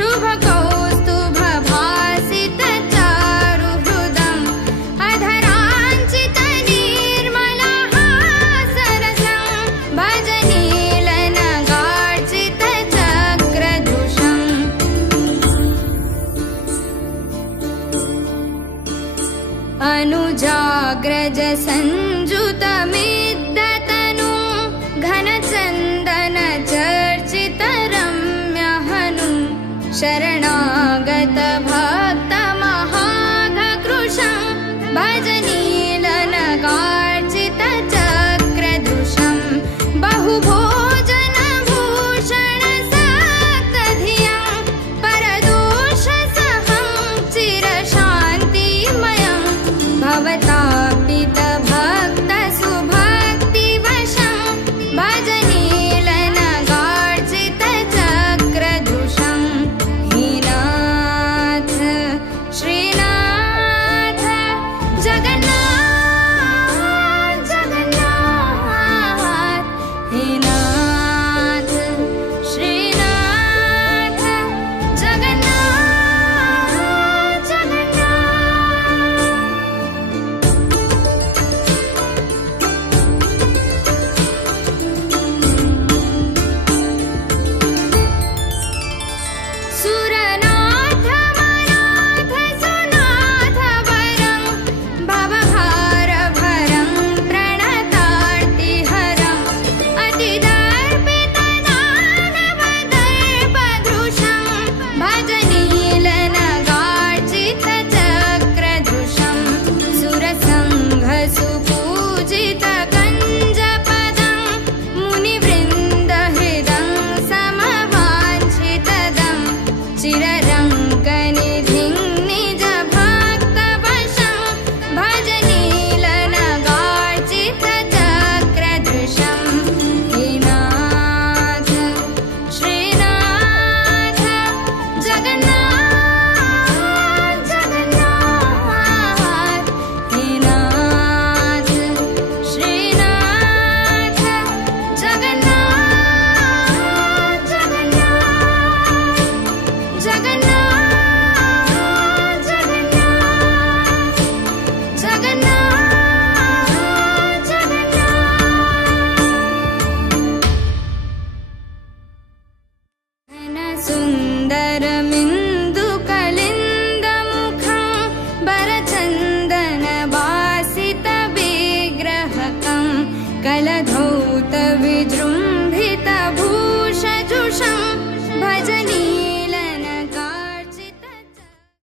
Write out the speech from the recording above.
शुभकौस्तुभभासितचारुहृदम् अधराञ्चितनिर्मलहासरसं भजनीलनगार्चितचक्रधुषम् अनुजाग्रजसंयुतमिद्धतनु घनचन्दनचर्चितरम्यहनुं शरणागतभक्तमहाघकृशं भजनीलनगार्चितचक्रधुषं बहुभोजनभूषणसक्तधियं परदोषसहं चिरशान्तिमयं भवतापितभक्तसुभक्तिवशं भजनीलनगार्चितचक्रधुषं हे नाथ श्रीनाथ जगन्नाथ जगन्नाथ हे नाथ श्रीनाथ जगन्नाथ सुरनाथ मनाथ सुनाथ वरं भवभारभरं प्रणतार्तिहरम् अतिदर्पितदानवदर्पदृशं भजनीलनगार्चितचक्रधुषं सुरसङ्घसुपूजितकञ्जपदं मुनिवृन्दहृदं समवाञ्छितदं चिररङ्कनिधिं निजभक्तवशं भजनीलनगार्चितचक्रधुषं हे नाथ श्रीनाथ जगन्नाथ जगन्नाथ हे नाथ श्रीनाथ जगन्नाथ जगन्नाथ जगन्नाथ जगन्नाथ जगन्नाथ जगन्नाथ सुन्दरमिन्दुकलिन्दमुखं वरचन्दनवासितविग्रहकं कलधौतविजृम्भितभूषजुषं भजनी